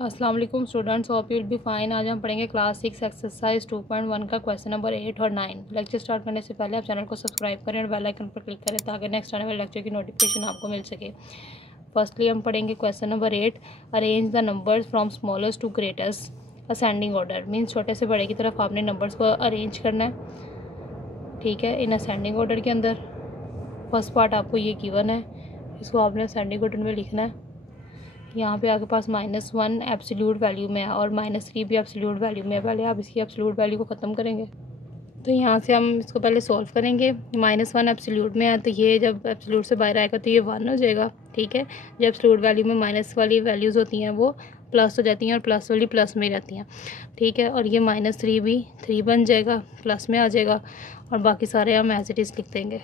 अस्सलाम वालेकुम students, hope you will be fine. आज हम पढ़ेंगे क्लास 6 एक्सरसाइज 2.1 का क्वेश्चन नंबर 8 और 9। लेक्चर स्टार्ट करने से पहले आप चैनल को सब्सक्राइब करें और बेल आइकन पर क्लिक करें ताकि नेक्स्ट आने वाले लेक्चर की नोटिफिकेशन आपको मिल सके। फर्स्टली हम पढ़ेंगे question number 8। Arrange the numbers from smallest to greatest ascending order. Means छोटे से बड़े की तरफ आपने नंबर्स को अरेंज करना है, ठीक है, इन असेंडिंग ऑर्डर के अंदर। फर्स्ट पार्ट आपको ये गिवन है, इसको आपने असेंडिंग ऑर्डर में लिखना है। यहाँ पे आपके पास -1 एब्सोल्यूट वैल्यू में है और -3 भी एब्सोल्यूट वैल्यू में है। पहले आप इसकी एब्सोल्यूट वैल्यू को ख़त्म करेंगे, तो यहाँ से हम इसको पहले सॉल्व करेंगे। -1 एब्सोल्यूट में है तो ये जब एब्सोल्यूट से बाहर आएगा तो ये 1 हो जाएगा, ठीक है। जब एब्सोल्यूट वैल्यू में माइनस वाली वैल्यूज़ होती हैं वो प्लस हो जाती हैं और प्लस वाली प्लस में रहती हैं, ठीक है। और ये -3 भी 3 बन जाएगा, प्लस में आ जाएगा, और बाकी सारे हम एज इट इज़ लिख देंगे।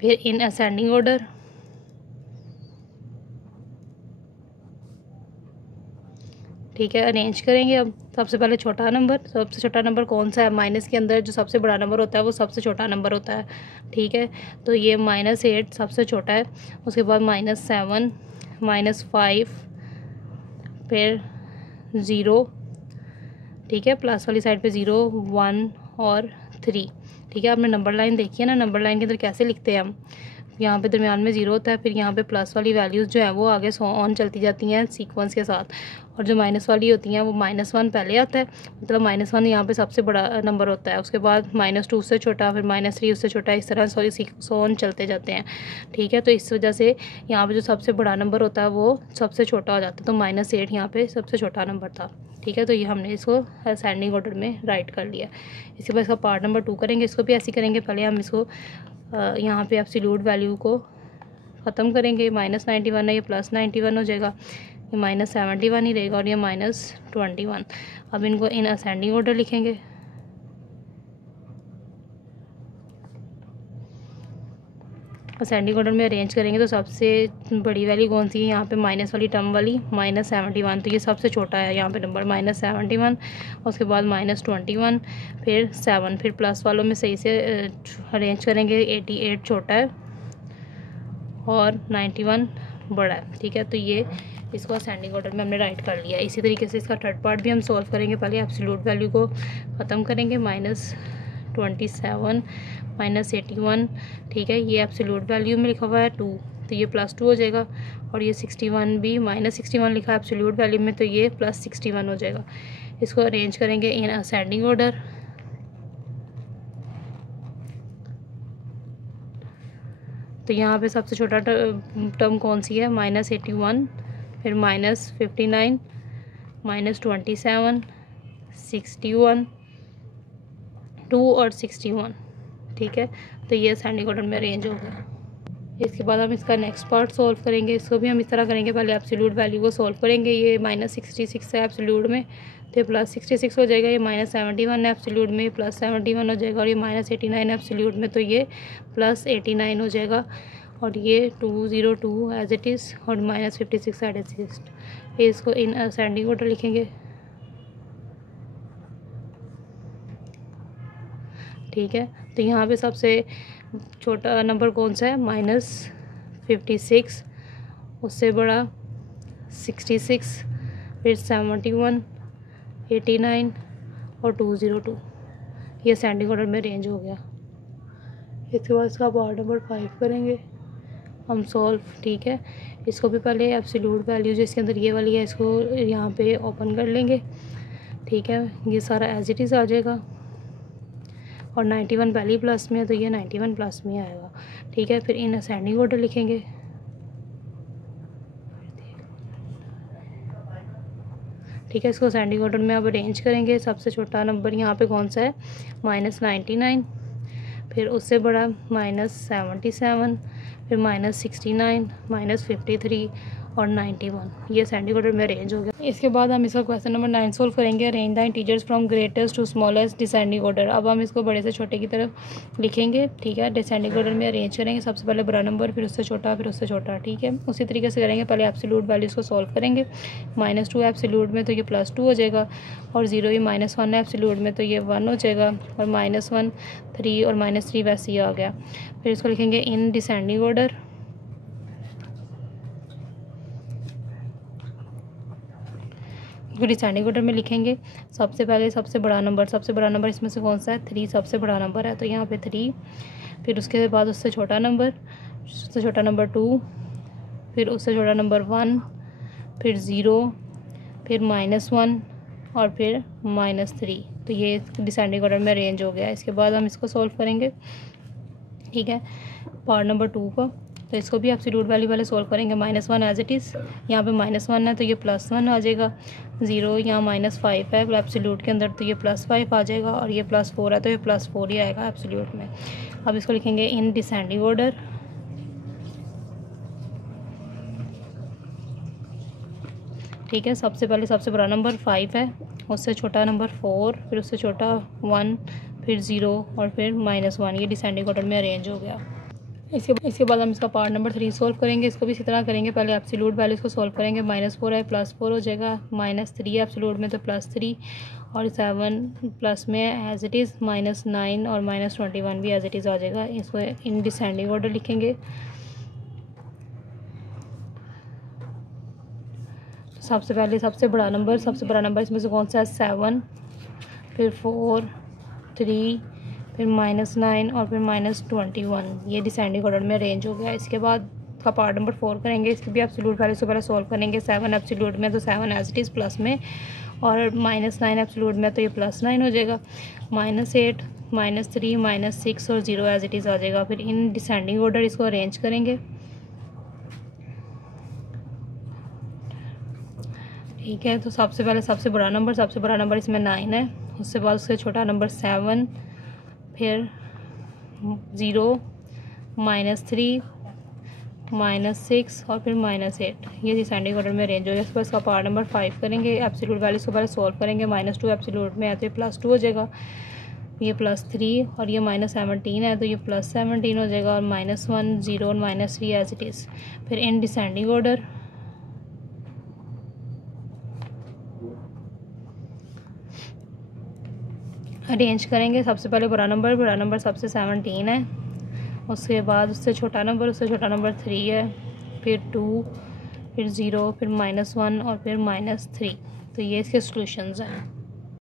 फिर इन असेंडिंग ऑर्डर, ठीक है, अरेंज करेंगे। अब सबसे पहले छोटा नंबर, सबसे छोटा नंबर कौन सा है? माइनस के अंदर जो सबसे बड़ा नंबर होता है वो सबसे छोटा नंबर होता है, ठीक है। तो ये -8 सबसे छोटा है, उसके बाद -7, -5, फिर 0, ठीक है, प्लस वाली साइड पे 0, 1 और 3, ठीक है। आपने नंबर लाइन देखी है ना, नंबर लाइन के अंदर कैसे लिखते हैं हम? यहाँ पे दरमियान में 0 होता है, फिर यहाँ पे प्लस वाली वैल्यूज़ जो है वो आगे सो ऑन चलती जाती हैं सीक्वेंस के साथ, और जो माइनस वाली होती हैं वो -1 पहले आता है, मतलब -1 यहाँ पे सबसे बड़ा नंबर होता है। उसके बाद -2 उससे छोटा, फिर -3 उससे छोटा, इस तरह सो ऑन चलते जाते हैं, ठीक है। तो इस वजह से यहाँ पे जो सबसे बड़ा नंबर होता है वो सबसे छोटा हो जाता है, तो -8 यहाँ पे सबसे छोटा नंबर था, ठीक है। तो ये हमने इसको असेंडिंग ऑर्डर में राइट कर लिया। इसके बाद इसका पार्ट नंबर 2 करेंगे, इसको भी ऐसे करेंगे। पहले हम इसको यहाँ पे एब्सोल्यूट वैल्यू को ख़त्म करेंगे। -91 है, ये +91 हो जाएगा, ये -71 ही रहेगा, और ये -21। अब इनको इन असेंडिंग ऑर्डर लिखेंगे। असेंडिंग ऑर्डर में अरेंज करेंगे तो सबसे बड़ी वैल्यू कौन सी है? यहाँ पे माइनस वाली टर्म वाली -71, तो ये सबसे छोटा है यहाँ पे नंबर -71। उसके बाद -21, फिर 7, फिर प्लस वालों में सही से अरेंज करेंगे। 88 छोटा है और 91 बड़ा है, ठीक है। तो ये इसको असेंडिंग ऑर्डर में हमने राइट कर लिया। इसी तरीके से इसका थर्ड पार्ट भी हम सॉल्व करेंगे। पहले एब्सोल्यूट वैल्यू को ख़त्म करेंगे, -27, -81, ठीक है। ये एब्सोल्यूट वैल्यू में लिखा हुआ है 2, तो ये +2 हो जाएगा, और ये 61 भी -61 लिखा है एब्सोल्यूट वैल्यू में, तो ये +61 हो जाएगा। इसको अरेंज करेंगे इन असेंडिंग ऑर्डर। तो यहाँ पे सबसे छोटा टर्म कौन सी है? -81, फिर -59, -27, 61, 2 और 61, ठीक है। तो ये असेंडिंग ऑर्डर में अरेंज हो गया। इसके बाद हम इसका नेक्स्ट पार्ट सॉल्व करेंगे। इसको भी हम इस तरह करेंगे, पहले एब्सोल्यूट वैल्यू को सॉल्व करेंगे। ये -66 है एब्सोल्यूट में, तो +66 हो जाएगा। ये -71 है एब्सोल्यूट में, +71 हो जाएगा, और ये -89 एब्सोल्यूट में, तो ये +89 हो जाएगा, और ये 202 एज इट इज़, और -56 एज इट इज़। इसको इन असेंडिंग ऑर्डर लिखेंगे, ठीक है। तो यहाँ पे सबसे छोटा नंबर कौन सा है? -56, उससे बड़ा 66, फिर 71, 89 और 202। ये असेंडिंग ऑर्डर में अरेंज हो गया। इसके बाद इसका पार्ट नंबर 5 करेंगे हम सॉल्व, ठीक है। इसको भी पहले एब्सोल्यूट वैल्यू जो इसके अंदर ये वाली है, इसको यहाँ पे ओपन कर लेंगे, ठीक है। ये सारा एज इट इज़ आ जाएगा, और 91 पहले प्लस में है, तो ये 91 प्लस में आएगा, ठीक है। फिर इन असेंडिंग ऑर्डर लिखेंगे, ठीक है। इसको असेंडिंग ऑर्डर में अब अरेंज करेंगे। सबसे छोटा नंबर यहाँ पे कौन सा है? -99, फिर उससे बड़ा -77, फिर -69, -53 और 91। ये असेंडिंग ऑर्डर में अरेंज हो गया। इसके बाद हम इसका क्वेश्चन नंबर 9 सोल्व करेंगे। Arrange the integers from greatest to smallest descending order. अब हम इसको बड़े से छोटे की तरफ लिखेंगे, ठीक है। डिसेंडिंग ऑर्डर में अरेंज करेंगे, सबसे पहले बड़ा नंबर, फिर उससे छोटा, फिर उससे छोटा, ठीक है। उसी तरीके से करेंगे। पहले एब्सोल्यूट वैल्यूज़ को सॉल्व करेंगे। -2 एब्सोल्यूट में, तो ये +2 हो जाएगा, और 0 ये -1 है एब्सोल्यूट में, तो ये 1 हो जाएगा, और -1, 3 और -3 वैसे ही आ गया। फिर इसको लिखेंगे इन डिसेंडिंग ऑर्डर, फिर डिसेंडिंग ऑर्डर में लिखेंगे। सबसे पहले सबसे बड़ा नंबर इसमें से कौन सा है? 3 सबसे बड़ा नंबर है, तो यहाँ पे 3। फिर उसके बाद उससे छोटा नंबर 2, फिर उससे छोटा नंबर 1, फिर 0, फिर -1 और फिर -3। तो ये डिसेंडिंग ऑर्डर में अरेंज हो गया। इसके बाद हम इसको सॉल्व करेंगे, ठीक है, पार्ट नंबर 2 को। तो इसको भी एब्सोल्यूट वैल्यू वाले सॉल्व करेंगे। -1 एज इट इज़, यहाँ पे -1 है तो ये +1 आ जाएगा। 0 यहाँ -5 है एब्सोल्यूट के अंदर, तो ये +5 आ जाएगा। और ये +4 है तो ये +4 ही आएगा एब्सोल्यूट में। अब इसको लिखेंगे इन डिसेंडिंग ऑर्डर, ठीक है। सबसे पहले सबसे बड़ा नंबर 5 है, उससे छोटा नंबर 4, फिर उससे छोटा 1, फिर 0 और फिर -1। ये डिसेंडिंग ऑर्डर में अरेंज हो गया। इसके बाद हम इसका पार्ट नंबर 3 सॉल्व करेंगे। इसको भी इसी तरह करेंगे, पहले एब्सोल्यूट वैल्यूज़ को सॉल्व करेंगे। -4 है +4 हो जाएगा, -3 है एब्सोल्यूट में तो +3, और 7 प्लस में एज इट इज़, -9 और -21 भी एज इट इज़ आ जाएगा। इसको इन डिसेंडिंग ऑर्डर लिखेंगे। सबसे पहले सबसे बड़ा नंबर इसमें से कौन सा है? 7, फिर 4, 3, फिर -9 और फिर -21। ये डिसेंडिंग ऑर्डर में अरेंज हो गया। इसके बाद का पार्ट नंबर 4 करेंगे। इसकी भी एब्सोल्यूट वैल्यू से पहले सॉल्व करेंगे। 7 एब्सोल्यूट में तो 7 एज इट इज़ प्लस में, और -9 एब्सोल्यूट में तो ये +9 हो जाएगा। -8, -3, -6 और 0 एज इट इज़ आ जाएगा। फिर इन डिसेंडिंग ऑर्डर इसको अरेंज करेंगे, ठीक है। तो सबसे पहले सबसे बड़ा नंबर इसमें 9 है, उसके बाद उससे छोटा नंबर 7, फिर 0, -3, -6 और फिर -8। ये डिसेंडिंग ऑर्डर में अरेंज हो गया। इसके बाद इसका पार्ट नंबर 5 करेंगे। एब्सोल्यूट वैल्यूज़ को पहले सॉल्व करेंगे। -2 एब्सोल्यूट में है तो ये +2 हो जाएगा, ये +3, और ये -17 है तो ये +17 हो जाएगा, और -1, 0 और -3 एज इट इज़। फिर इन डिसेंडिंग ऑर्डर अरेंज करेंगे। सबसे पहले बड़ा नंबर सबसे 17 है, उसके बाद उससे छोटा नंबर 3 है, फिर 2, फिर 0, फिर -1 और फिर -3। तो ये इसके सॉल्यूशंस हैं।